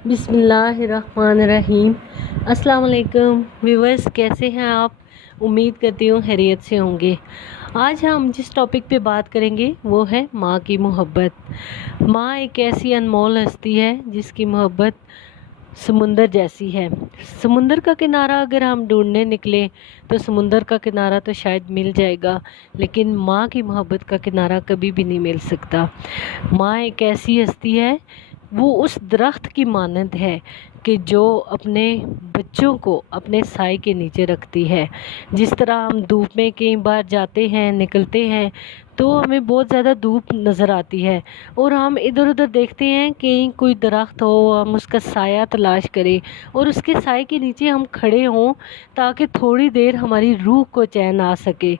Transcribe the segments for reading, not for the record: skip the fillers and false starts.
बिस्मिल्लाहिर्रहमानिर्रहीम। अस्सलाम वालेकुम व्यूवर्स, कैसे हैं आप? उम्मीद करती हूँ खैरियत से होंगे। आज हम जिस टॉपिक पे बात करेंगे वो है माँ की मोहब्बत। माँ एक ऐसी अनमोल हस्ती है जिसकी मोहब्बत समुंदर जैसी है। समुंदर का किनारा अगर हम ढूंढने निकले तो समुंदर का किनारा तो शायद मिल जाएगा, लेकिन माँ की मोहब्बत का किनारा कभी भी नहीं मिल सकता। माँ एक ऐसी हस्ती है, वो उस दरख्त की मानद है कि जो अपने बच्चों को अपने साए के नीचे रखती है। जिस तरह हम धूप में कई बार जाते हैं, निकलते हैं, तो हमें बहुत ज़्यादा धूप नज़र आती है और हम इधर उधर देखते हैं कि कोई दरख्त हो, हम उसका साया तलाश करें और उसके साए के नीचे हम खड़े हों ताकि थोड़ी देर हमारी रूह को चैन आ सके,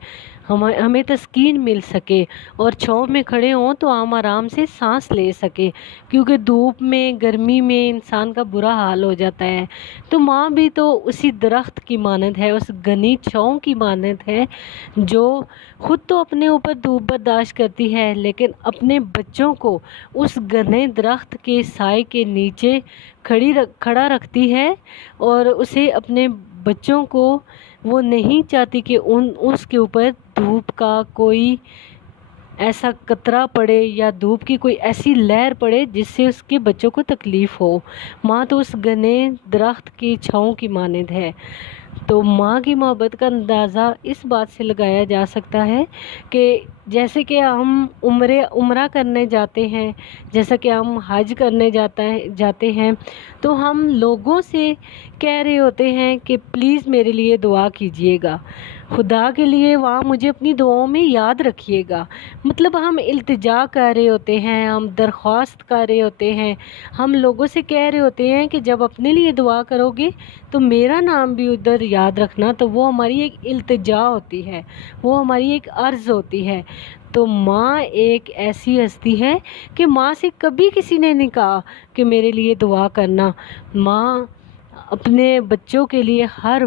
हमें तस्कीन मिल सके और छाँव में खड़े हों तो हम आराम से सांस ले सके, क्योंकि धूप में गर्मी में इंसान का बुरा हाल हो जाता है। तो माँ भी तो उसी दरख्त की मानद है, उस घनी छाँव की मानद है जो खुद तो अपने ऊपर धूप बर्दाश्त करती है, लेकिन अपने बच्चों को उस घने दरख्त के साए के नीचे खड़ा रखती है और उसे अपने बच्चों को वो नहीं चाहती कि उसके ऊपर धूप का कोई ऐसा कतरा पड़े या धूप की कोई ऐसी लहर पड़े जिससे उसके बच्चों को तकलीफ़ हो। माँ तो उस घने दरख्त की छाँव की मानद है। तो माँ की मोहब्बत का अंदाज़ा इस बात से लगाया जा सकता है कि जैसे कि हम उम्रा करने जाते हैं, जैसा कि हम हज करने जाते हैं, तो हम लोगों से कह रहे होते हैं कि प्लीज़ मेरे लिए दुआ कीजिएगा, खुदा के लिए वहाँ मुझे अपनी दुआओं में याद रखिएगा। मतलब हम इल्तिजा कर रहे होते हैं, हम दरख्वास्त कर रहे होते हैं, हम लोगों से कह रहे होते हैं कि जब अपने लिए दुआ करोगे तो मेरा नाम भी उधर याद रखना। तो वो हमारी एक इल्तिजा होती है, वो हमारी एक अर्ज़ होती है। तो माँ एक ऐसी हस्ती है कि माँ से कभी किसी ने नहीं कहा कि मेरे लिए दुआ करना। माँ अपने बच्चों के लिए हर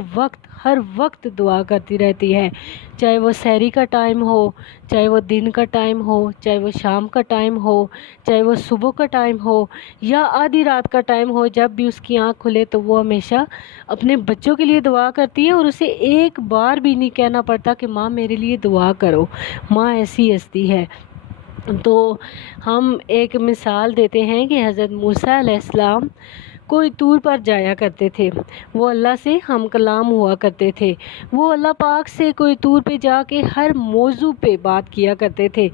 वक्त दुआ करती रहती है, चाहे वो सहरी का टाइम हो, चाहे वो दिन का टाइम हो, चाहे वो शाम का टाइम हो, चाहे वो सुबह का टाइम हो या आधी रात का टाइम हो। जब भी उसकी आँख खुले तो वो हमेशा अपने बच्चों के लिए दुआ करती है और उसे एक बार भी नहीं कहना पड़ता कि माँ मेरे लिए दुआ करो। माँ ऐसी हस्ती है। तो हम एक मिसाल देते हैं कि हज़रत मूसा अलैहिस्सलाम कोई तूर पर जाया करते थे, वो अल्लाह से हम कलाम हुआ करते थे। वो अल्लाह पाक से कोई तूर पे जाके हर मौजू पे बात किया करते थे।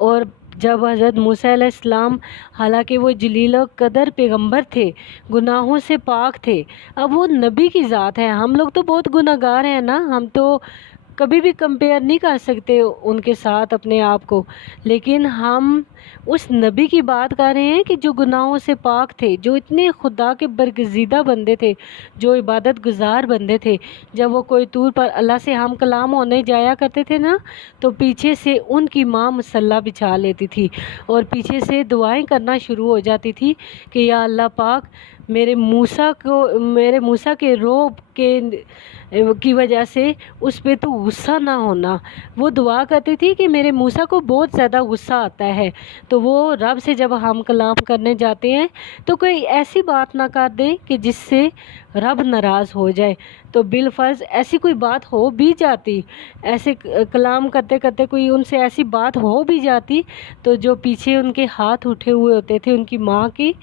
और जब हज़रत मूसा अलैहिस्सलाम, हालांकि वो जलील कदर पैगंबर थे, गुनाहों से पाक थे, अब वो नबी की ज़ात है। हम लोग तो बहुत गुनाहगार हैं ना, हम तो कभी भी कंपेयर नहीं कर सकते उनके साथ अपने आप को, लेकिन हम उस नबी की बात कर रहे हैं कि जो गुनाहों से पाक थे, जो इतने खुदा के बरगज़ीदा बंदे थे, जो इबादत गुजार बंदे थे। जब वो कोई तूर पर अल्लाह से हम कलाम होने जाया करते थे ना, तो पीछे से उनकी माँ मुसल्ला बिछा लेती थी और पीछे से दुआएं करना शुरू हो जाती थी कि या अल्लाह पाक मेरे मूसा के रोब की वजह से उस पे तो गुस्सा ना होना। वो दुआ करती थी कि मेरे मूसा को बहुत ज़्यादा गुस्सा आता है, तो वो रब से जब हम कलाम करने जाते हैं तो कोई ऐसी बात ना कर दे कि जिससे रब नाराज़ हो जाए। तो बिलफर्ज ऐसी कोई बात हो भी जाती, ऐसे कलाम करते करते कोई उनसे ऐसी बात हो भी जाती, तो जो पीछे उनके हाथ उठे हुए होते थे उनकी माँ की,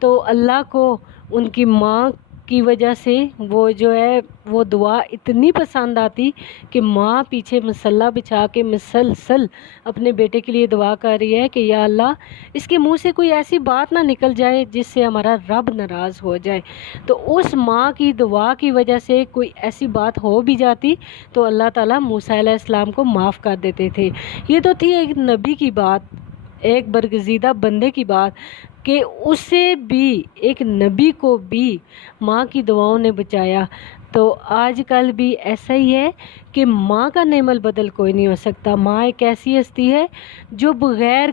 तो अल्लाह को उनकी माँ की वजह से वो जो है वो दुआ इतनी पसंद आती कि माँ पीछे मसल्ला बिछा के मुसलसल अपने बेटे के लिए दुआ कर रही है कि या अल्लाह इसके मुंह से कोई ऐसी बात ना निकल जाए जिससे हमारा रब नाराज़ हो जाए। तो उस माँ की दुआ की वजह से कोई ऐसी बात हो भी जाती तो अल्लाह ताला मूसा अलैहिस्सलाम को माफ़ कर देते थे। ये तो थी एक नबी की बात, एक बरगज़ीदा बंदे की बात, कि उसे भी, एक नबी को भी माँ की दुआओं ने बचाया। तो आजकल भी ऐसा ही है कि माँ का नेमल बदल कोई नहीं हो सकता। माँ एक ऐसी हस्ती है जो बग़ैर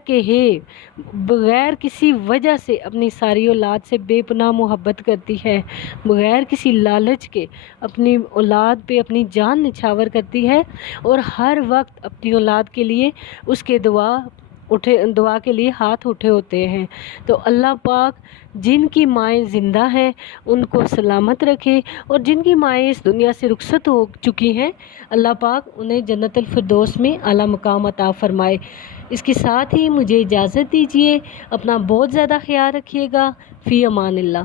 किसी वजह से अपनी सारी औलाद से बेपनाह मोहब्बत करती है, बग़ैर किसी लालच के अपनी औलाद पे अपनी जान निछावर करती है और हर वक्त अपनी औलाद के लिए उसके दुआ دعا کے لیے ہاتھ اٹھے ہوتے ہیں۔ تو اللہ پاک جن کی مائیں زندہ ہیں ان کو سلامت رکھے، اور جن کی مائیں اس دنیا سے رخصت ہو چکی ہیں اللہ پاک انہیں جنت الفردوس میں اعلیٰ مقام عطا فرمائے۔ اس کے ساتھ ہی مجھے اجازت دیجیے، اپنا بہت زیادہ خیال رکھیے گا۔ فی امان اللہ۔